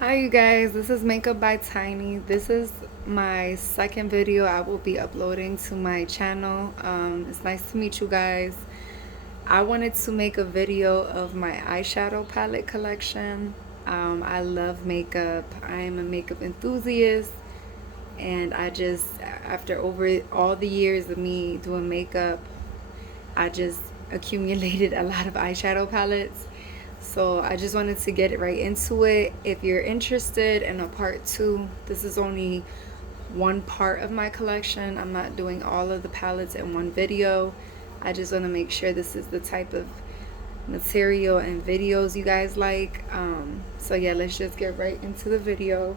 Hi you guys, this is Makeup by Tiny. This is my second video I will be uploading to my channel. It's nice to meet you guys. I wanted to make a video of my eyeshadow palette collection. I love makeup. I am a makeup enthusiast, and after over all the years of me doing makeup, I just accumulated a lot of eyeshadow palettes. So I just wanted to get right into it. If you're interested in a part 2, this is only one part of my collection. I'm not doing all of the palettes in one video. I just want to make sure this is the type of material and videos you guys like. So yeah, let's just get right into the video.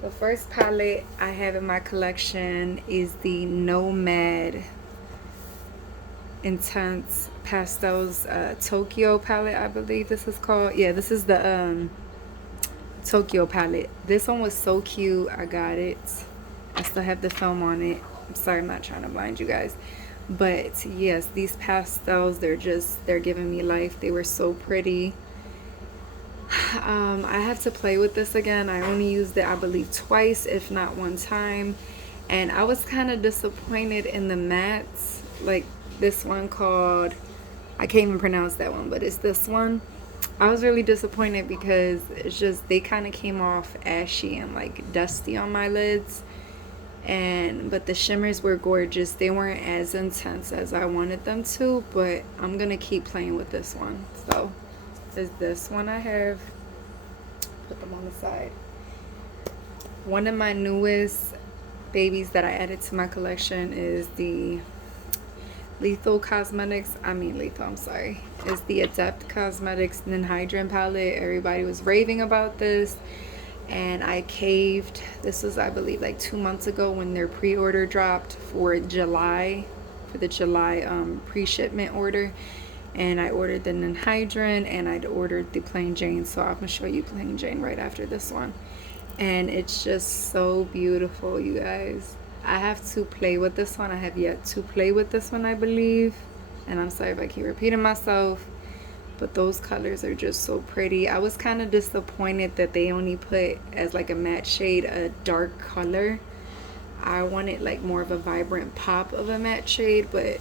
The first palette I have in my collection is the Nomad Intense Pastels Tokyo palette, I believe this is called. Yeah, this is the Tokyo palette. This one was so cute. I got it. I still have the film on it. I'm sorry, I'm not trying to blind you guys, but yes, these pastels, they're giving me life. They were so pretty. I have to play with this again. I only used it, I believe, twice, if not one time, and I was kind of disappointed in the mattes. Like this one called, I can't even pronounce that one, but it's this one. I was really disappointed because it's just, they kind of came off ashy and like dusty on my lids, but the shimmers were gorgeous. They weren't as intense as I wanted them to, but I'm gonna keep playing with this one. So is this one I have. Put them on the side. One of my newest babies that I added to my collection is the Lethal, I'm sorry. It's the Adept Cosmetics Ninhydrin palette. Everybody was raving about this, and I caved. This was, I believe, like 2 months ago when their pre-order dropped for July, for the July pre-shipment order. And I ordered the Ninhydrin, and I'd ordered the Plain Jane. So I'm gonna show you Plain Jane right after this one. And it's just so beautiful, you guys. I have to play with this one. I have yet to play with this one, I believe. And I'm sorry if I keep repeating myself, but those colors are just so pretty. I was kind of disappointed that they only put as like a matte shade a dark color. I wanted like more of a vibrant pop of a matte shade, but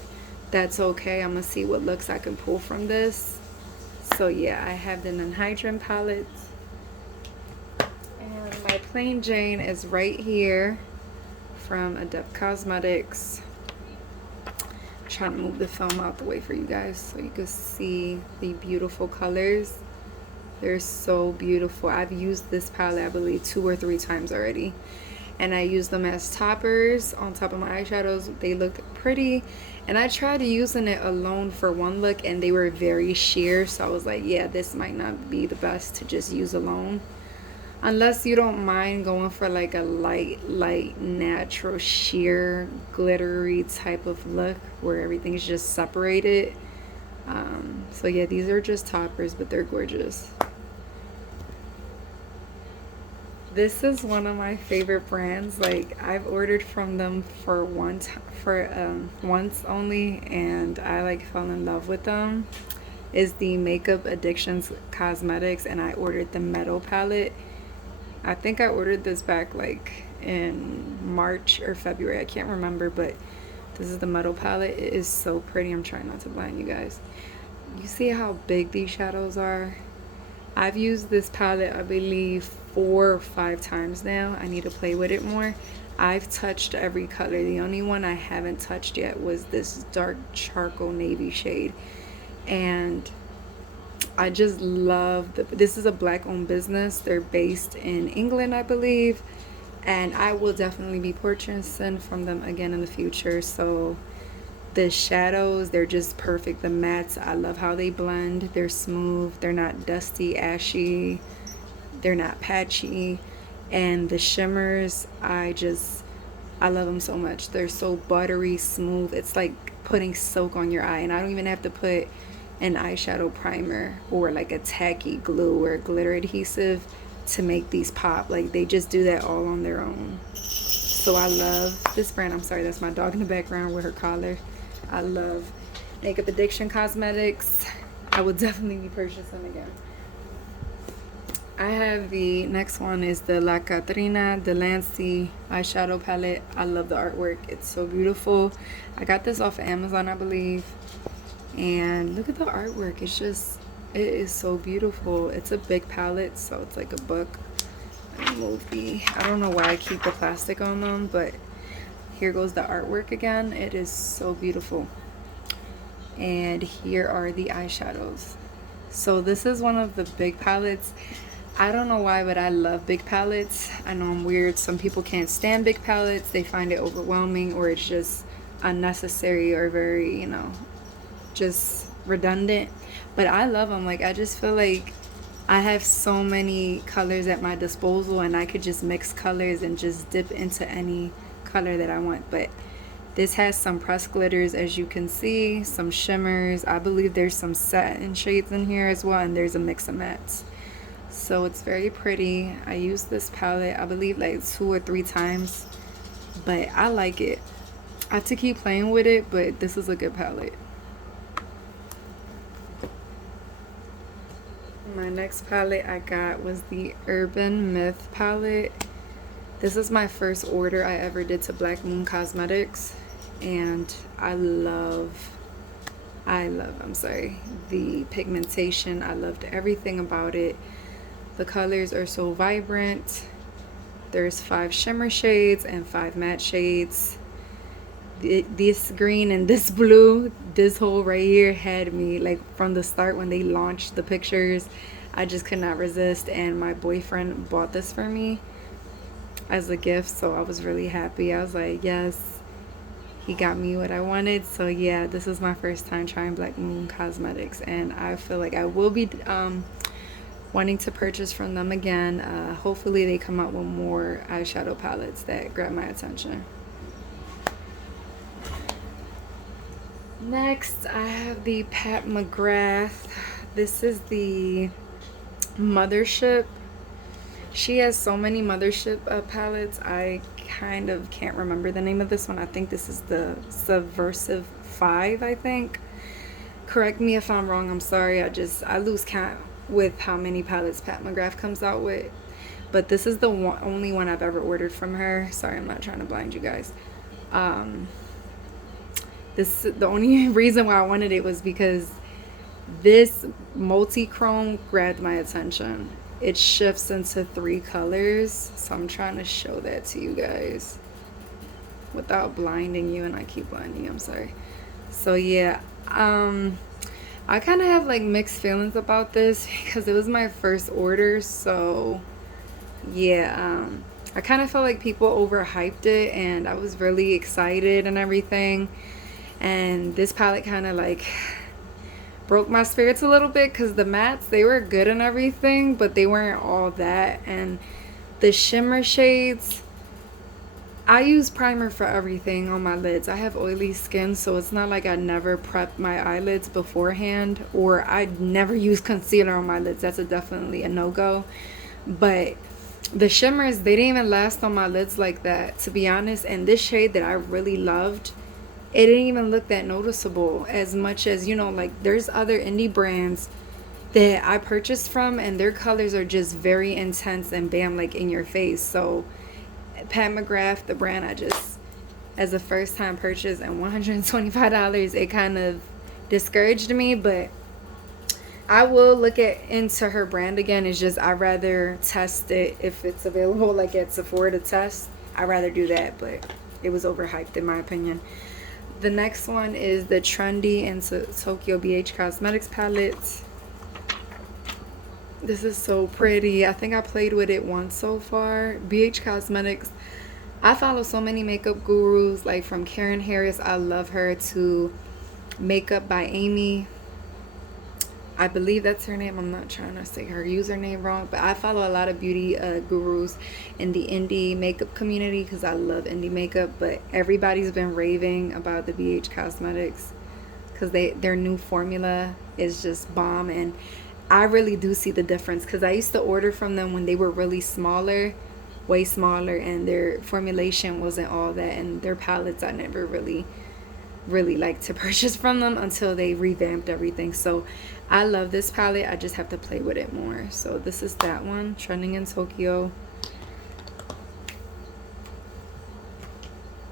that's okay. I'm gonna see what looks I can pull from this. So yeah, I have the Ninhydrin palette, and my Plain Jane is right here from Adept Cosmetics. I'm trying to move the film out the way for you guys so you can see the beautiful colors. They're so beautiful. I've used this palette, I believe, 2 or 3 times already, and I use them as toppers on top of my eyeshadows. They look pretty, and I tried using it alone for one look, and they were very sheer, so I was like, yeah, this might not be the best to just use alone, unless you don't mind going for like a light natural sheer glittery type of look where everything's just separated. So yeah, these are just toppers, but they're gorgeous. This is one of my favorite brands. Like, I've ordered from them for once only, and I like fell in love with them. Is the Makeup Addictions Cosmetics, and I ordered the Metal palette. I think I ordered this back like in March or February, I can't remember, but this is the Metal palette. It is so pretty. I'm trying not to blind you guys. You see how big these shadows are? I've used this palette, I believe, 4 or 5 times now. I need to play with it more. I've touched every color. The only one I haven't touched yet was this dark charcoal navy shade, and I just love this is a black owned business. They're based in England, I believe, and I will definitely be purchasing from them again in the future. So the shadows, they're just perfect. The mattes, I love how they blend. They're smooth, they're not dusty, ashy, they're not patchy. And the shimmers, I love them so much. They're so buttery smooth. It's like putting silk on your eye, and I don't even have to put an eyeshadow primer or like a tacky glue or glitter adhesive to make these pop. Like, they just do that all on their own. So I love this brand. I'm sorry, that's my dog in the background with her collar. I love Makeup Addiction Cosmetics. I will definitely be purchasing again. I have the next one is the La Catrina de Lancy eyeshadow palette. I love the artwork. It's so beautiful. I got this off of Amazon, I believe. And look at the artwork. It's just, it is so beautiful. It's a big palette, so it's like a book. Let me move the, I don't know why I keep the plastic on them, but here goes the artwork again. It is so beautiful. And here are the eyeshadows. So this is one of the big palettes. I don't know why, but I love big palettes. I know I'm weird. Some people can't stand big palettes. They find it overwhelming, or it's just unnecessary, or very, you know, just redundant. But I love them. Like, I just feel like I have so many colors at my disposal, and I could just mix colors and just dip into any color that I want. But this has some pressed glitters, as you can see, some shimmers. I believe there's some satin shades in here as well, and there's a mix of mattes. So it's very pretty. I used this palette, I believe, like 2 or 3 times, but I like it. I have to keep playing with it, but this is a good palette. My next palette I got was the Urban Myth palette. This is my first order I ever did to Black Moon Cosmetics, and I love the pigmentation. I loved everything about it. The colors are so vibrant. There's 5 shimmer shades and 5 matte shades. This green and this blue, this whole right here had me, like, from the start when they launched the pictures. I just could not resist, and my boyfriend bought this for me as a gift, so I was really happy. I was like, yes, he got me what I wanted. So yeah, this is my first time trying Black Moon Cosmetics, and I feel like I will be wanting to purchase from them again. Hopefully they come out with more eyeshadow palettes that grab my attention. Next, I have the Pat McGrath. This is the Mothership. She has so many Mothership palettes. I kind of can't remember the name of this one. I think this is the Subversive 5, I think. Correct me if I'm wrong. I'm sorry. I lose count with how many palettes Pat McGrath comes out with. But this is the only one I've ever ordered from her. Sorry, I'm not trying to blind you guys. The only reason why I wanted it was because this multi-chrome grabbed my attention. It shifts into 3 colors, so I'm trying to show that to you guys without blinding you, and I keep blinding you, I'm sorry. So yeah, I kind of have like mixed feelings about this because it was my first order. So yeah, I kind of felt like people overhyped it, and I was really excited and everything, and this palette kind of like broke my spirits a little bit because the mattes, they were good and everything, but they weren't all that. And the shimmer shades, I use primer for everything on my lids. I have oily skin, so it's not like I never prep my eyelids beforehand, or I never use concealer on my lids. That's definitely a no-go. But the shimmers, they didn't even last on my lids like that, to be honest. And this shade that I really loved, it didn't even look that noticeable as much as, you know, like there's other indie brands that I purchased from, and their colors are just very intense and bam, like in your face. So Pat McGrath, the brand, I just, as a first time purchase and $125, it kind of discouraged me. But I will look into her brand again. It's just I'd rather test it if it's available, like at Sephora to test. I'd rather do that, but it was overhyped in my opinion. The next one is the Trendy and Tokyo BH Cosmetics palette. This is so pretty. I think I played with it once so far. BH Cosmetics, I follow so many makeup gurus, like from Karen Harris, I love her, to Makeup by Amy. I believe that's her name. I'm not trying to say her username wrong, but I follow a lot of beauty gurus in the indie makeup community because I love indie makeup. But everybody's been raving about the BH Cosmetics because their new formula is just bomb, and I really do see the difference because I used to order from them when they were really smaller, way smaller, and their formulation wasn't all that, and their palettes I never really really like to purchase from them until they revamped everything. So I love this palette. I just have to play with it more. So this is that one, Trending in Tokyo.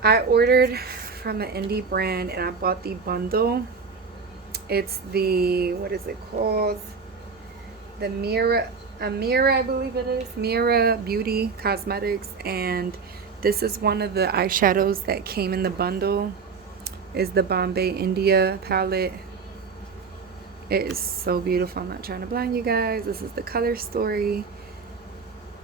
I ordered from an indie brand and I bought the bundle. It's the, what is it called? The Amira, I believe it is. Mira Beauty Cosmetics. And this is one of the eyeshadows that came in the bundle. Is the Bombay India palette. It is so beautiful. I'm not trying to blind you guys. This is the color story.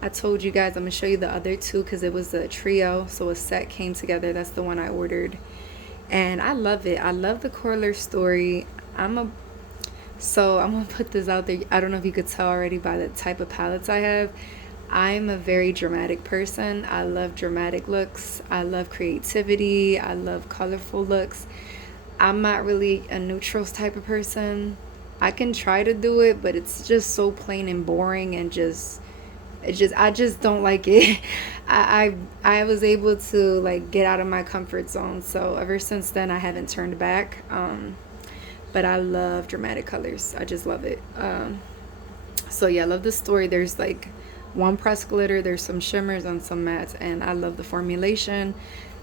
I told you guys I'm gonna show you the other two because it was a trio, so a set came together. That's the one I ordered, and I love it. I love the color story. So I'm gonna put this out there. I don't know if you could tell already by the type of palettes I have. I'm a very dramatic person. I love dramatic looks. I love creativity. I love colorful looks. I'm not really a neutrals type of person. I can try to do it, but it's just so plain and boring, and I just don't like it. I was able to like get out of my comfort zone, so ever since then I haven't turned back. But I love dramatic colors. I just love it. So yeah, I love the story. There's like one pressed glitter, there's some shimmers and some mattes, and I love the formulation.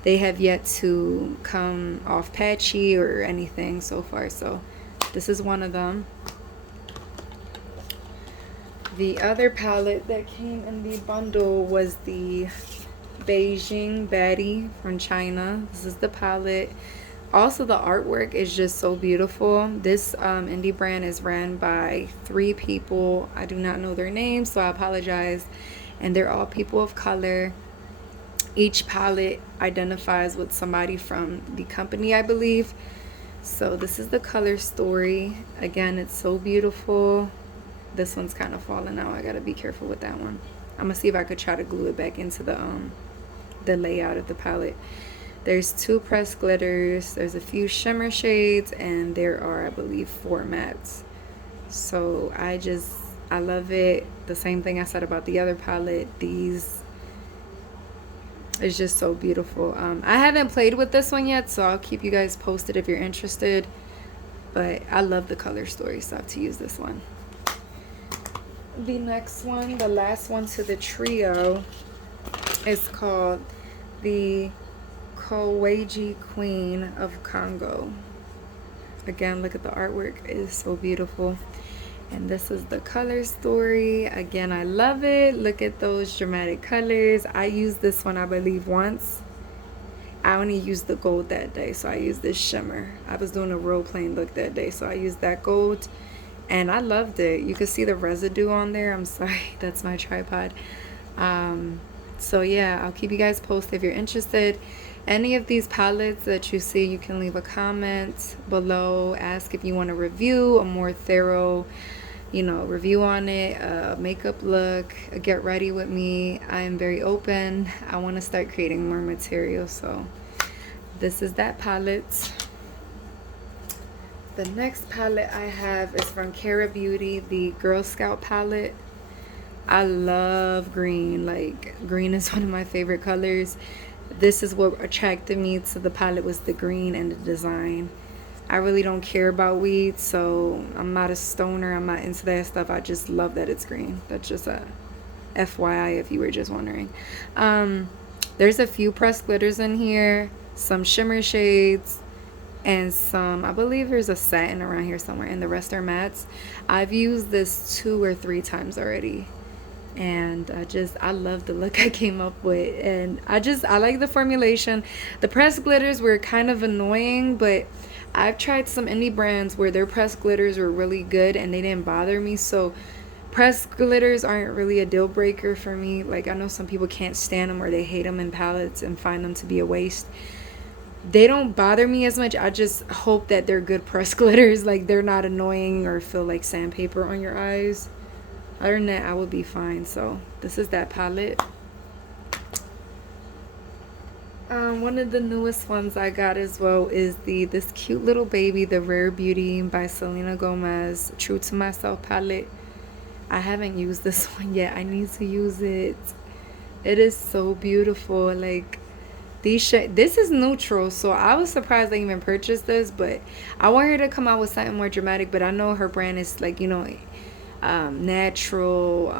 They have yet to come off patchy or anything so far, so this is one of them. The other palette that came in the bundle was the Beijing Baddie from China. This is the palette. Also, the artwork is just so beautiful. This indie brand is ran by 3 people. I do not know their names, so I apologize. And they're all people of color. Each palette identifies with somebody from the company, I believe. So this is the color story. Again, it's so beautiful. This one's kind of falling out. I gotta be careful with that one. I'm gonna see if I could try to glue it back into the layout of the palette. There's 2 pressed glitters, there's a few shimmer shades, and there are, I believe, 4 mattes. So I love it. The same thing I said about the other palette. These is just so beautiful. I haven't played with this one yet, so I'll keep you guys posted if you're interested. But I love the color story, so I have to use this one. The next one, the last one to the trio, is called the Koweji Queen of Congo. Again, look at the artwork. It is so beautiful. And this is the color story. Again, I love it. Look at those dramatic colors. I used this one, I believe, once. I only used the gold that day, so I used this shimmer. I was doing a role-playing look that day, so I used that gold. And I loved it. You can see the residue on there. I'm sorry, that's my tripod. So yeah, I'll keep you guys posted if you're interested. Any of these palettes that you see, you can leave a comment below. Ask if you want a review, a more thorough, review on it, a makeup look, a get ready with me. I am very open. I want to start creating more material. So this is that palette. The next palette I have is from Cara Beauty, the Girl Scout palette. I love green. Like, green is one of my favorite colors. This is what attracted me to the palette, was the green and the design. I really don't care about weeds, so I'm not a stoner. I'm not into that stuff. I just love that it's green. That's just a FYI if you were just wondering. There's a few pressed glitters in here, some shimmer shades, and some, I believe there's a satin around here somewhere, and the rest are mattes. I've used this 2 or 3 times already, and I love the look I came up with, and I like the formulation. The pressed glitters were kind of annoying, but I've tried some indie brands where their pressed glitters were really good and they didn't bother me. So pressed glitters aren't really a deal breaker for me. Like, I know some people can't stand them or they hate them in palettes and find them to be a waste. They don't bother me as much. I just hope that they're good pressed glitters, like they're not annoying or feel like sandpaper on your eyes. Other than that, I would be fine. So this is that palette. One of the newest ones I got as well is this cute little baby, the Rare Beauty by Selena Gomez True to Myself palette. I haven't used this one yet. I need to use it. It is so beautiful. Like, This is neutral, so I was surprised I even purchased this, but I want her to come out with something more dramatic. But I know her brand is like, you know, natural,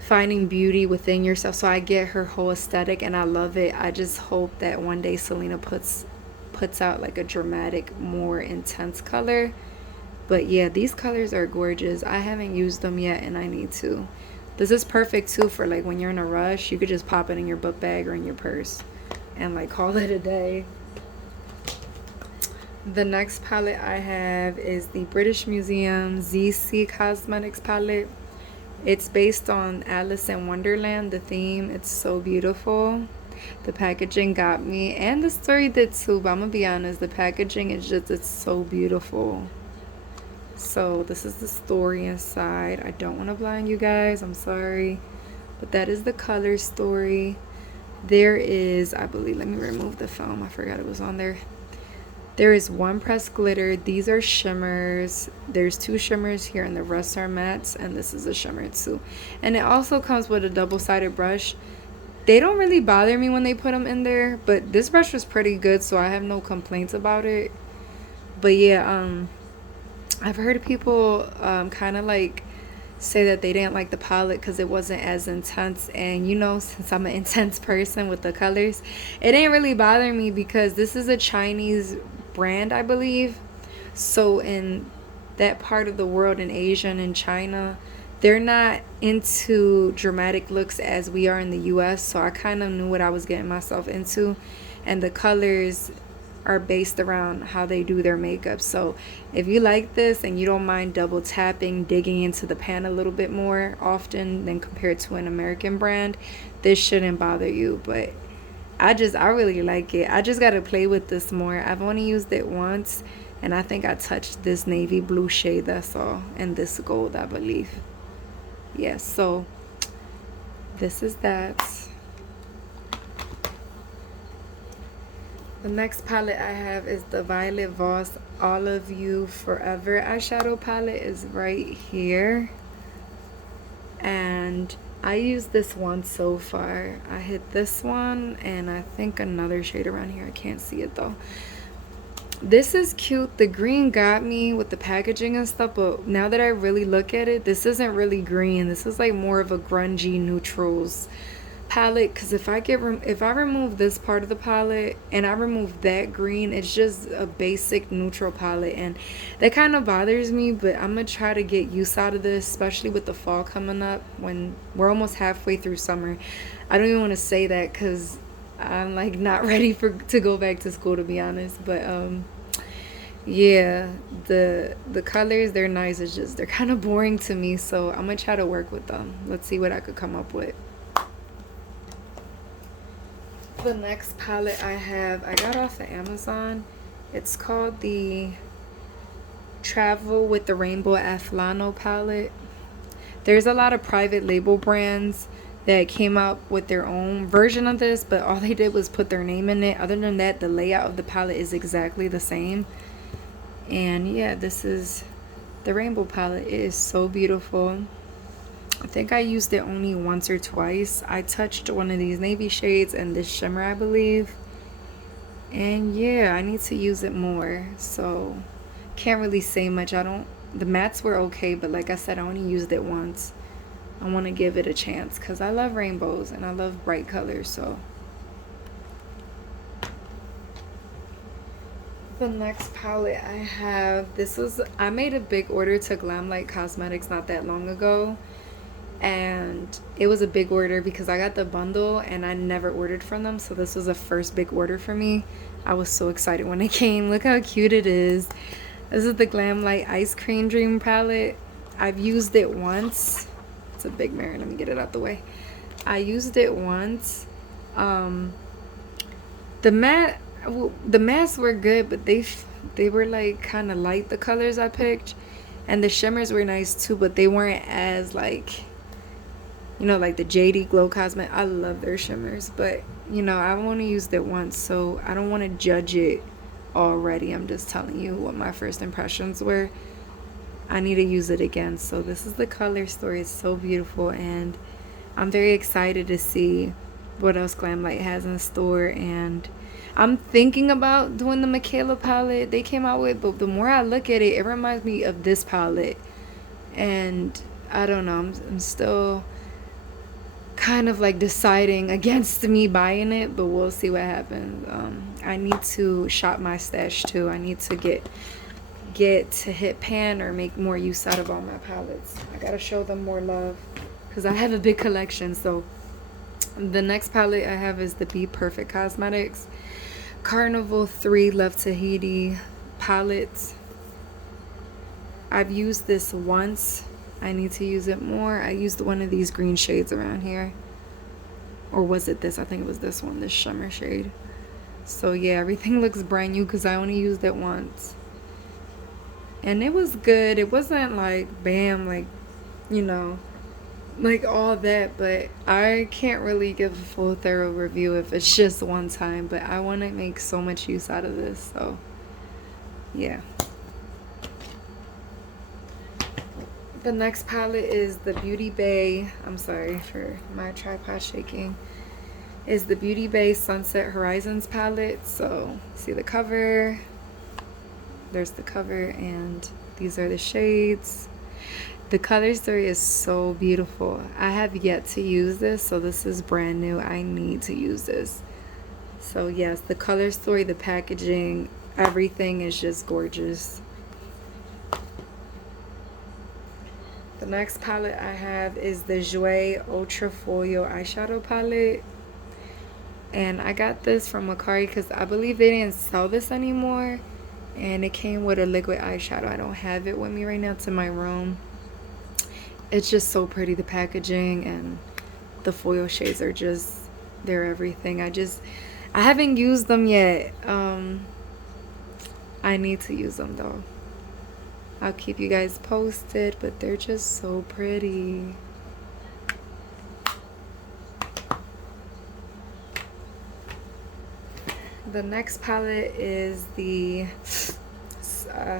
finding beauty within yourself. So I get her whole aesthetic and I love it. I just hope that one day Selena puts out like a dramatic, more intense color. But yeah, these colors are gorgeous. I haven't used them yet and I need to. This is perfect too for like when you're in a rush. You could just pop it in your book bag or in your purse and like call it a day. The next palette I have is the British Museum ZC Cosmetics palette. It's based on Alice in Wonderland, the theme. It's so beautiful. The packaging got me, and the story did too, but I'm gonna be honest, the packaging is just, it's so beautiful. So this is the story inside. I don't want to blind you guys, I'm sorry, but that is the color story. There is, I believe, let me remove the film, I forgot it was on there. There is one pressed glitter. These are shimmers. There's 2 shimmers here and the rest are mattes, and this is a shimmer too. And it also comes with a double-sided brush. They don't really bother me when they put them in there, but this brush was pretty good, so I have no complaints about it. But yeah, I've heard people kind of like say that they didn't like the palette because it wasn't as intense, and you know, since I'm an intense person with the colors, it didn't really bother me because this is a Chinese brand, I believe. So in that part of the world, in Asia and in China, they're not into dramatic looks as we are in the US, so I kind of knew what I was getting myself into, and the colors are based around how they do their makeup. So if you like this and you don't mind double tapping, digging into the pan a little bit more often than compared to an American brand, this shouldn't bother you. But I really like it. I just gotta play with this more. I've only used it once, and I think I touched this navy blue shade, that's all, and this gold, I believe. Yes, so this is that. The next palette I have is the Violet Voss All of You Forever eyeshadow palette. Is right here, and I used this one so far. I hit this one and I think another shade around here. I can't see it though. This is cute. The green got me with the packaging and stuff, but now that I really look at it, this isn't really green. This is like more of a grungy neutrals palette, because if I remove this part of the palette and I remove that green, it's just a basic neutral palette, and that kind of bothers me. But I'm gonna try to get use out of this, especially with the fall coming up, when we're almost halfway through summer. I don't even want to say that because I'm like not ready to go back to school, to be honest. But yeah, the colors, they're nice. It's just they're kind of boring to me, so I'm gonna try to work with them. Let's see what I could come up with. The next palette I got off of Amazon. It's called the Travel with the Rainbow Athlano palette. There's a lot of private label brands that came out with their own version of this, but all they did was put their name in it. Other than that, the layout of the palette is exactly the same. And yeah, this is the rainbow palette. It is so beautiful. I think I used it only once or twice. I touched one of these navy shades and this shimmer, I believe. And yeah, I need to use it more. So can't really say much. The mattes were okay, but like I said, I only used it once. I want to give it a chance because I love rainbows and I love bright colors. So the next palette I have, I made a big order to Glamlight Cosmetics not that long ago. And it was a big order because I got the bundle and I never ordered from them, so this was a first big order for me. I was so excited when it came. Look how cute it is. This is the Glamlight Ice Cream Dream palette. I've used it once. It's a big mirror, let me get it out the way. I used it once. The mattes were good, but they were like kind of light, the colors I picked, and the shimmers were nice too, but they weren't as like, you know, like the JD Glow Cosmet. I love their shimmers, but you know, I've only used it once, so I don't want to judge it already. I'm just telling you what my first impressions were. I need to use it again. So this is the color story. It's so beautiful, and I'm very excited to see what else Glamlight has in store. And I'm thinking about doing the Michaela palette they came out with, but the more I look at it, it reminds me of this palette. And I don't know, I'm still kind of like deciding against me buying it, but we'll see what happens. I need to shop my stash too. I need to get to hit pan or make more use out of all my palettes. I gotta show them more love because I have a big collection. So the next palette I have is the Be Perfect Cosmetics Carnival 3 Love Tahiti palette. I've used this once. I need to use it more. I used one of these green shades around here. Or was it this? I think it was this one, this shimmer shade. So yeah, everything looks brand new because I only used it once. And it was good. It wasn't like bam, like, you know, like all that. But I can't really give a full thorough review if it's just one time. But I want to make so much use out of this. So yeah. The next palette is the Beauty Bay. I'm sorry for my tripod shaking. Is the Beauty Bay Sunset Horizons palette. So see the cover. There's the cover, and these are the shades. The color story is so beautiful. I have yet to use this, so this is brand new. I need to use this. So yes, the color story, the packaging, everything is just gorgeous. The next palette I have is the Jouer Ultra Foil Eyeshadow Palette. And I got this from mecari because I believe they didn't sell this anymore. And it came with a liquid eyeshadow. I don't have it with me right now. It's in my room. It's just so pretty. The packaging and the foil shades are just, they're everything. I haven't used them yet. I need to use them though. I'll keep you guys posted, but they're just so pretty. The next palette is the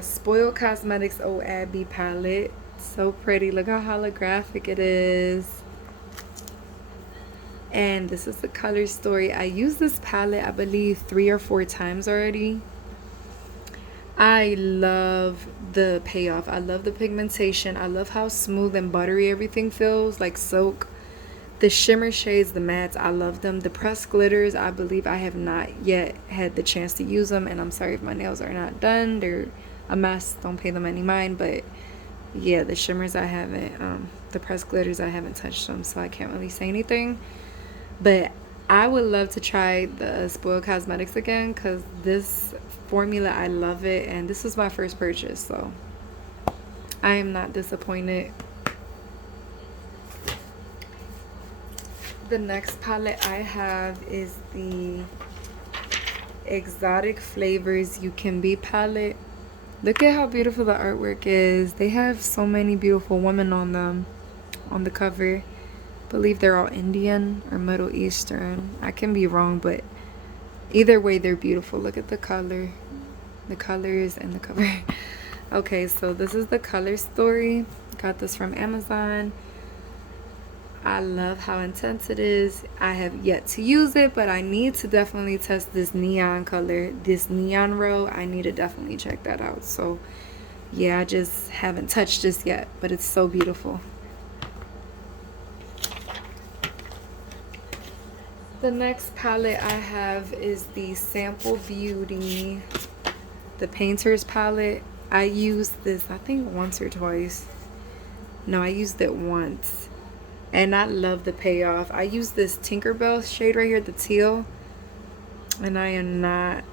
Spoiled Cosmetics Oh Abby palette. So pretty. Look how holographic it is. And this is the color story. I used this palette, I believe, 3 or 4 times already. I love the payoff. I love the pigmentation. I love how smooth and buttery everything feels, like silk. The shimmer shades, the mattes, I love them. The pressed glitters, I believe I have not yet had the chance to use them. And I'm sorry if my nails are not done. They're a mess. Don't pay them any mind. But yeah, the shimmers I haven't. The pressed glitters, I haven't touched them. So I can't really say anything. But I would love to try the Spoiled Cosmetics again, because this formula, I love it, and this was my first purchase, so I am not disappointed. The next palette I have is the Exotic Flavors You Can Be palette. Look at how beautiful the artwork is. They have so many beautiful women on them on the cover. I believe they're all Indian or Middle Eastern. I can be wrong, but either way, they're beautiful. Look at the color, the colors, and the cover. Okay, so this is the color story. Got this from Amazon. I love how intense it is. I have yet to use it, but I need to definitely test this neon color, this neon row. I need to definitely check that out. So yeah, I just haven't touched this yet, but it's so beautiful. The next palette I have is the Sample Beauty, the Painter's palette. I used this, I think, once or twice. No, I used it once. And I love the payoff. I used this Tinkerbell shade right here, the teal. And I am not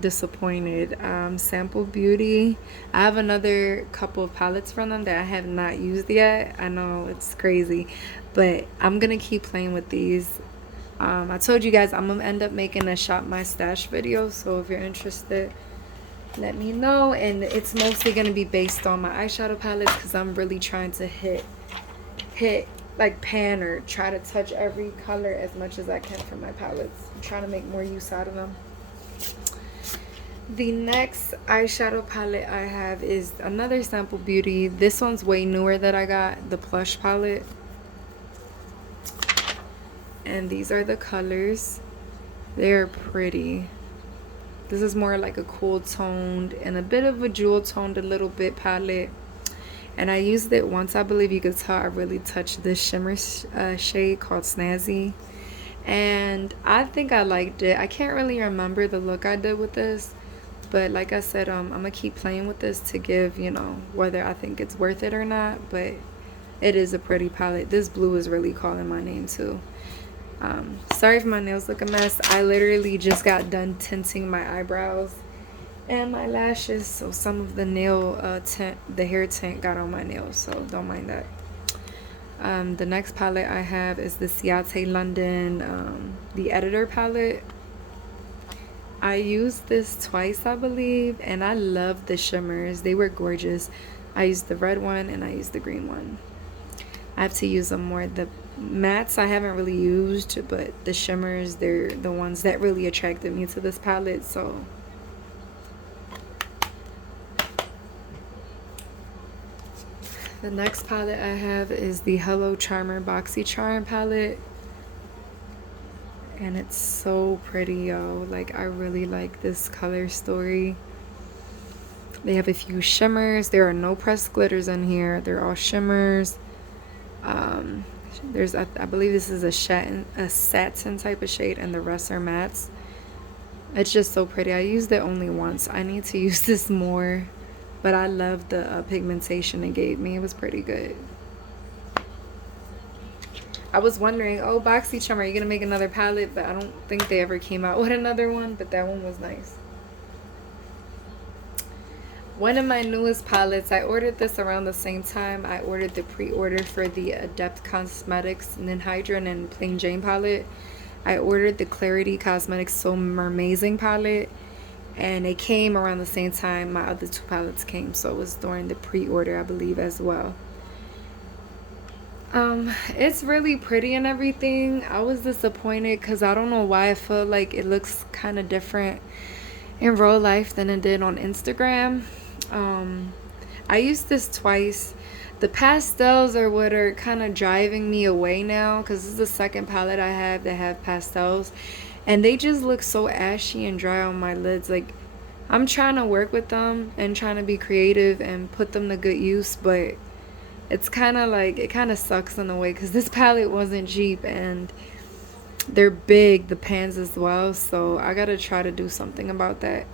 disappointed. Sample Beauty. I have another couple of palettes from them that I have not used yet. I know it's crazy. But I'm going to keep playing with these. I told you guys I'm going to end up making a Shop My Stash video. So if you're interested, let me know. And it's mostly going to be based on my eyeshadow palettes, because I'm really trying to hit like pan or try to touch every color as much as I can from my palettes. I'm trying to make more use out of them. The next eyeshadow palette I have is another Sample Beauty. This one's way newer that I got, the Plush palette. and these are the colors. They're pretty. This is more like a cool toned and a bit of a jewel toned a little bit palette. And I used it once. I believe you could tell I really touched this shimmer shade called Snazzy. And I think I liked it. I can't really remember the look I did with this. But like I said, I'm going to keep playing with this to give, you know, whether I think it's worth it or not. But it is a pretty palette. This blue is really calling my name too. Sorry if my nails look a mess. I literally just got done tinting my eyebrows and my lashes, so some of the nail tint, the hair tint got on my nails, so don't mind that. The next palette I have is the Ciate London, the Editor palette. I used this twice, I believe, and I love the shimmers. They were gorgeous. I used the red one and I used the green one. I have to use them more. The mattes I haven't really used, but the shimmers, they're the ones that really attracted me to this palette. So the next palette I have is the Hello Charmer Boxy Charm palette, and it's so pretty, yo. Like, I really like this color story. They have a few shimmers. There are no pressed glitters in here. They're all shimmers. There's I believe this is a satin type of shade, and the rest are mattes. It's just so pretty. I used it only once. I need to use this more, but I love the pigmentation it gave me. It was pretty good. I was wondering, oh, Boxy Charm, are you gonna make another palette? But I don't think they ever came out with another one, but that one was nice. One of my newest palettes, I ordered this around the same time I ordered the pre-order for the Adept Cosmetics Ninhydrin and Plain Jane palette. I ordered the Clarity Cosmetics So Mermazing palette, and it came around the same time my other two palettes came, so it was during the pre-order, I believe, as well. It's really pretty and everything. I was disappointed because I don't know why I feel like it looks kind of different in real life than it did on Instagram. I used this twice. The pastels are what are kind of driving me away now, because this is the second palette I have that have pastels, and they just look so ashy and dry on my lids. Like, I'm trying to work with them and trying to be creative and put them to good use, but it's kind of like, it kind of sucks in a way because this palette wasn't cheap and they're big, the pans as well, so I gotta try to do something about that.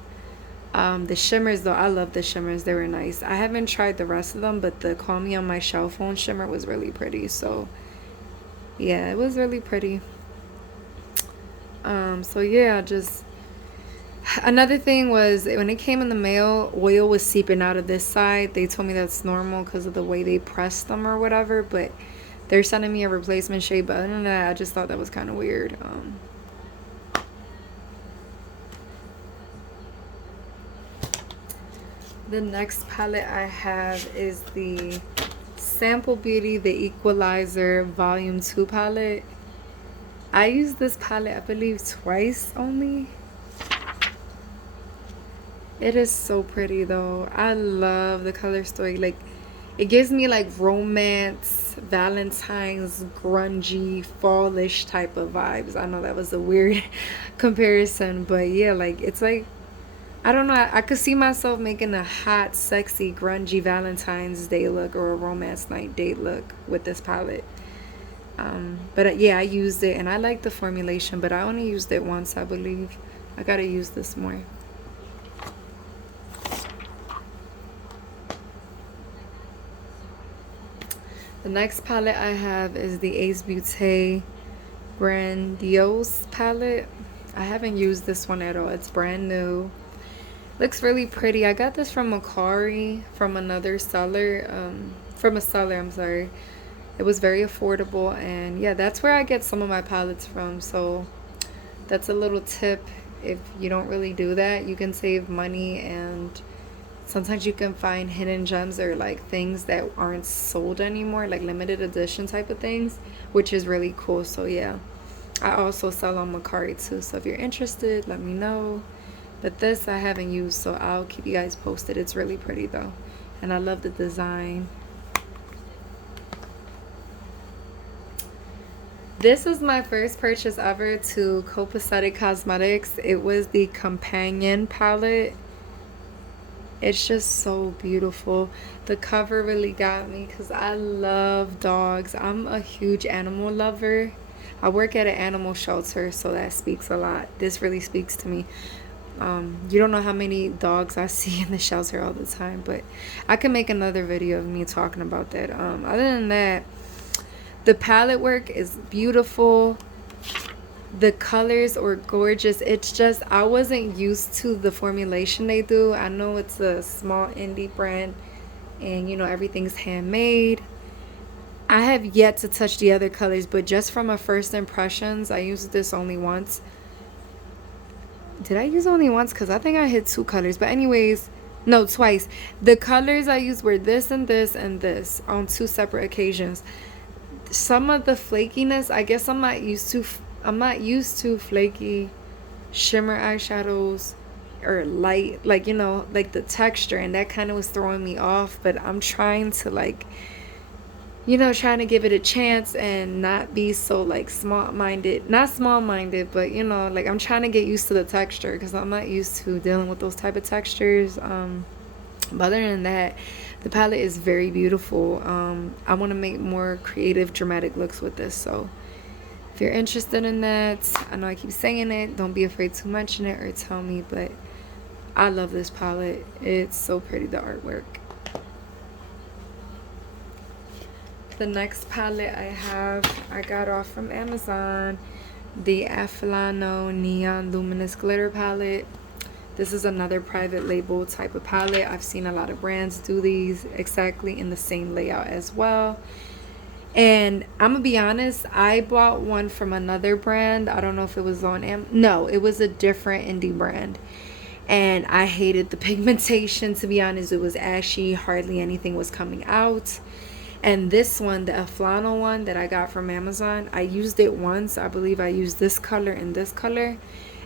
The shimmers though, I love the shimmers. They were nice. I haven't tried the rest of them, but the Call Me on My Shell Phone shimmer was really pretty. So yeah, it was really pretty. So yeah, just another thing was when it came in the mail, oil was seeping out of this side. They told me that's normal because of the way they press them or whatever, but they're sending me a replacement shade. But other than that, I just thought that was kind of weird. The next palette I have is the Sample Beauty, the Equalizer Volume 2 palette. I used this palette, I believe, twice only. It is so pretty though. I love the color story. Like, it gives me like romance, Valentine's, grungy, fallish type of vibes. I know that was a weird comparison, but yeah, like, it's like, I don't know, I could see myself making a hot, sexy, grungy Valentine's Day look or a romance night date look with this palette. But yeah, I used it and I like the formulation, but I only used it once, I believe. I gotta use this more. The next palette I have is the Ace Beauty Grandiose palette. I haven't used this one at all. It's brand new. Looks really pretty. I got this from Mecari, from another seller, I'm sorry. It was very affordable, and yeah, that's where I get some of my palettes from. So that's a little tip. If you don't really do that, you can save money, and sometimes you can find hidden gems or like things that aren't sold anymore, like limited edition type of things, which is really cool. So yeah, I also sell on Mecari too, so if you're interested, let me know. But this I haven't used, so I'll keep you guys posted. It's really pretty though, and I love the design. This is my first purchase ever to Copacetic Cosmetics. It was the Companion palette. It's just so beautiful. The cover really got me because I love dogs. I'm a huge animal lover. I work at an animal shelter, so that speaks a lot. This really speaks to me. You don't know how many dogs I see in the shelter all the time, but I can make another video of me talking about that. Other than that, the palette work is beautiful. The colors are gorgeous. It's just I wasn't used to the formulation they do. I know it's a small indie brand and you know everything's handmade. I have yet to touch the other colors, but just from a first impressions, I used this only once. Did I use only once? Because I think I hit 2 colors. But anyways, no, twice. The colors I used were this and this and this on 2 separate occasions. Some of the flakiness, I guess I'm not used to flaky shimmer eyeshadows or light, like, you know, like the texture, and that kind of was throwing me off. But I'm trying to, like, you know, trying to give it a chance and not be so like small-minded. Not small-minded, but you know, like I'm trying to get used to the texture because I'm not used to dealing with those type of textures. But other than that, the palette is very beautiful. I want to make more creative, dramatic looks with this. So if you're interested in that, I know I keep saying it, don't be afraid to mention it or tell me, but I love this palette. It's so pretty, the artwork. The next palette I got off from Amazon, the Afilano Neon Luminous Glitter palette. This is another private label type of palette. I've seen a lot of brands do these exactly in the same layout as well. And I'm gonna be honest, I bought one from another brand. I don't know if it was on no, it was a different indie brand. And I hated the pigmentation, to be honest. It was ashy, hardly anything was coming out. And this one, the Afilano one that I got from Amazon, I used it once. I believe I used this color and this color,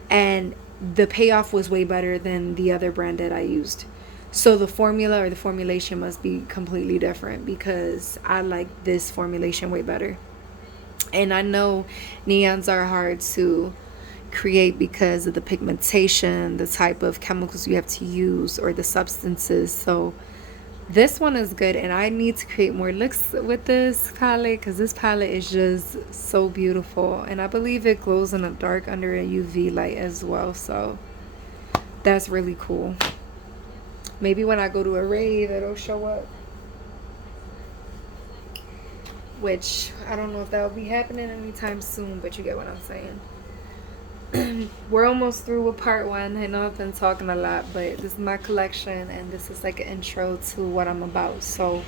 and the payoff was way better than the other brand that I used. So the formula or the formulation must be completely different because I like this formulation way better. And I know neons are hard to create because of the pigmentation, the type of chemicals you have to use, or the substances. So this one is good, and I need to create more looks with this palette because this palette is just so beautiful. And I believe it glows in the dark under a UV light as well, so that's really cool. Maybe when I go to a rave, it'll show up. Which, I don't know if that will be happening anytime soon, but you get what I'm saying. We're almost through with part 1. I know I've been talking a lot, but this is my collection and this is like an intro to what I'm about. So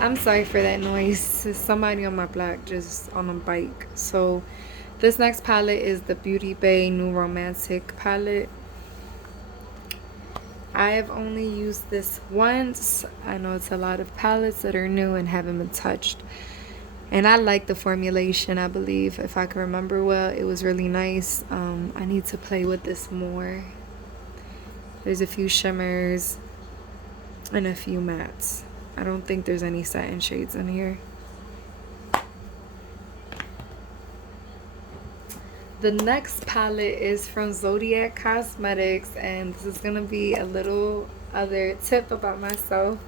I'm sorry for that noise. There's somebody on my block just on a bike. So this next palette is the Beauty Bay New Romantic palette. I have only used this once. I know it's a lot of palettes that are new and haven't been touched. And I like the formulation, I believe. If I can remember well, it was really nice. I need to play with this more. There's a few shimmers and a few mattes. I don't think there's any satin shades in here. The next palette is from Zodiac Cosmetics, and this is going to be a little other tip about myself.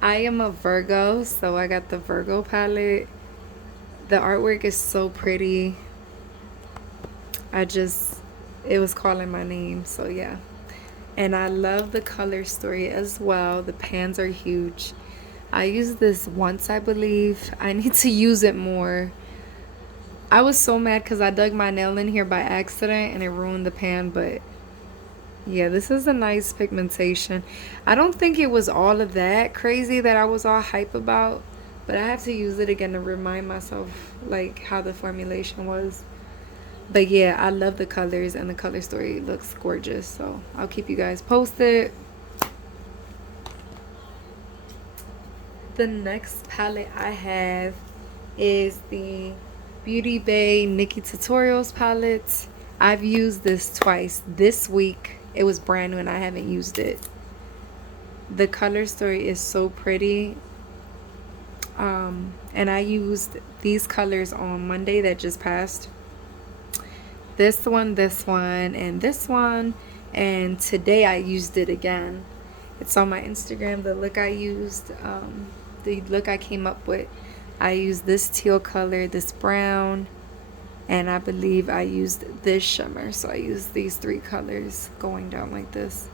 I am a Virgo, so I got the Virgo palette. The artwork is so pretty. It was calling my name, so yeah. And I love the color story as well. The pans are huge. I used this once, I believe. I need to use it more. I was so mad because I dug my nail in here by accident and it ruined the pan, but yeah, this is a nice pigmentation. I don't think it was all of that crazy that I was all hype about, but I have to use it again to remind myself like how the formulation was. But yeah, I love the colors and the color story looks gorgeous, so I'll keep you guys posted. The next palette I have is the Beauty Bay Nikki Tutorials palette. I've used this twice this week. It was brand new and I haven't used it. The color story is so pretty. And I used these colors on Monday that just passed. This one, and this one. And today I used it again. It's on my Instagram, the look I used, the look I came up with. I used this teal color, this brown, and I believe I used this shimmer. So I used these 3 colors going down like this.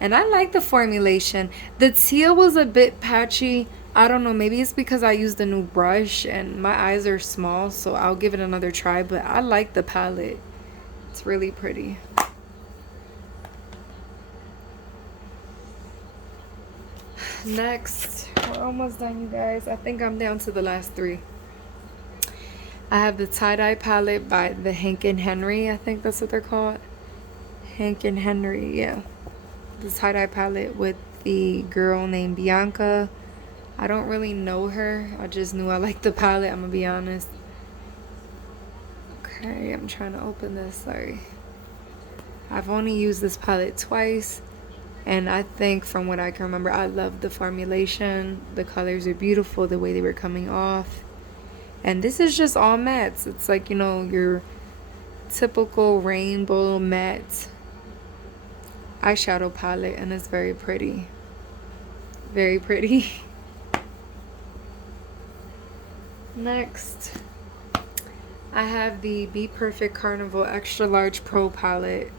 And I like the formulation. The teal was a bit patchy. I don't know, maybe it's because I used a new brush and my eyes are small, so I'll give it another try. But I like the palette. It's really pretty. Next, we're almost done, you guys. I think I'm down to the last 3. I have the tie-dye palette by the Hank and Henry. I think that's what they're called. Hank and Henry, yeah. The tie-dye palette with the girl named Bianca. I don't really know her. I just knew I liked the palette, I'm gonna be honest. Okay, I'm trying to open this, sorry. I've only used this palette twice, and I think from what I can remember, I love the formulation. The colors are beautiful, the way they were coming off. And this is just all mattes. It's like, you know, your typical rainbow matte eyeshadow palette, and it's very pretty. Very pretty. Next, I have the Be Perfect Carnival Extra Large Pro palette.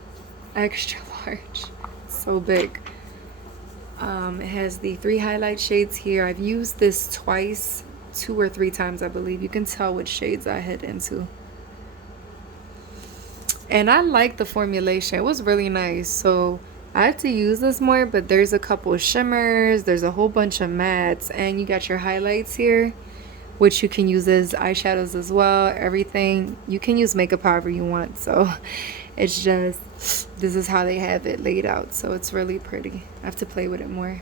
Extra large. So big. It has the 3 highlight shades here. I've used this twice, 2 or 3 times, I believe. You can tell which shades I head into. And I like the formulation. It was really nice. So I have to use this more, but there's a couple of shimmers, there's a whole bunch of mattes, and you got your highlights here, which you can use as eyeshadows as well. Everything, you can use makeup however you want. So it's just, this is how they have it laid out. So it's really pretty. I have to play with it more.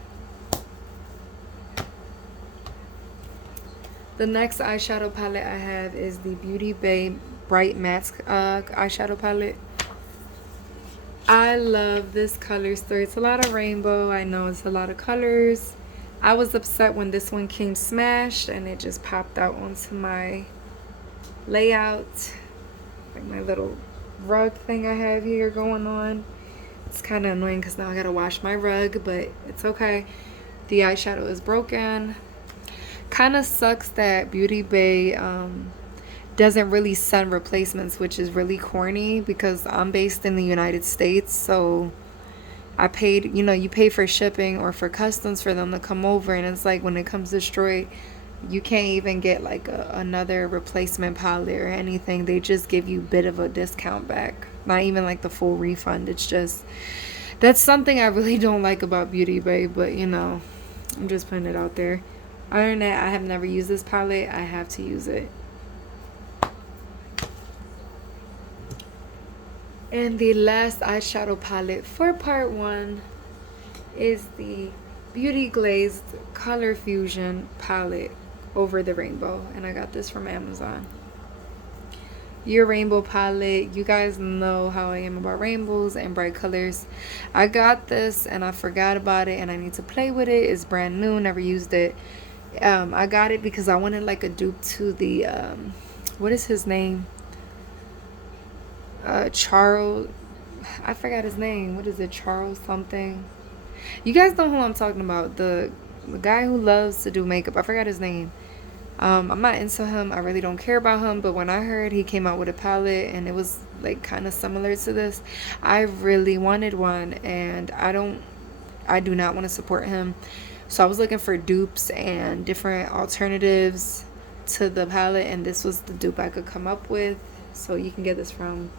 The next eyeshadow palette I have is the Beauty Bay Bright Matte eyeshadow palette. I love this color story. It's a lot of rainbow. I know it's a lot of colors. I was upset when this one came smashed and it just popped out onto my layout. Like my little rug thing I have here going on. It's kind of annoying because now I gotta wash my rug, but it's okay. The eyeshadow is broken. Kind of sucks that Beauty Bay doesn't really send replacements, which is really corny because I'm based in the United States, so I paid, you know, you pay for shipping or for customs for them to come over, and it's like when it comes destroyed, you can't even get like another replacement palette or anything. They just give you a bit of a discount back, not even like the full refund. It's just, that's something I really don't like about Beauty Bay, but you know, I'm just putting it out there. Other than that, I have never used this palette. I have to use it. And the last eyeshadow palette for part 1 is the Beauty Glazed Color Fusion palette Over the Rainbow, and I got this from Amazon. Your rainbow palette, you guys know how I am about rainbows and bright colors. I got this and I forgot about it and I need to play with it. It's brand new, never used it. I got it because I wanted like a dupe to the what is his name? Charles, I forgot his name. What is it? Charles something. You guys know who I'm talking about. The guy who loves to do makeup. I forgot his name. I'm not into him. I really don't care about him. But when I heard he came out with a palette and it was like kind of similar to this, I really wanted one, and I do not want to support him. So I was looking for dupes and different alternatives to the palette, and this was the dupe I could come up with. So you can get this from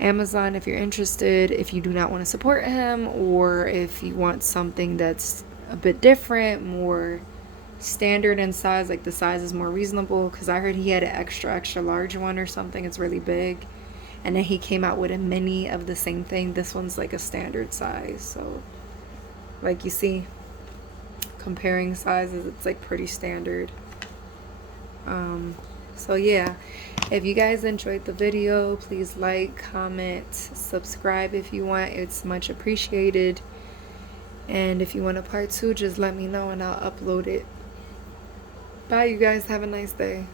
Amazon if you're interested, if you do not want to support him, or if you want something that's a bit different, more standard in size, like the size is more reasonable, because I heard he had an extra large one or something. It's really big, and then he came out with a mini of the same thing. This one's like a standard size, so like you see, comparing sizes, it's like pretty standard. So yeah, if you guys enjoyed the video, please like, comment, subscribe if you want. It's much appreciated. And if you want a part 2, just let me know and I'll upload it. Bye, you guys. Have a nice day.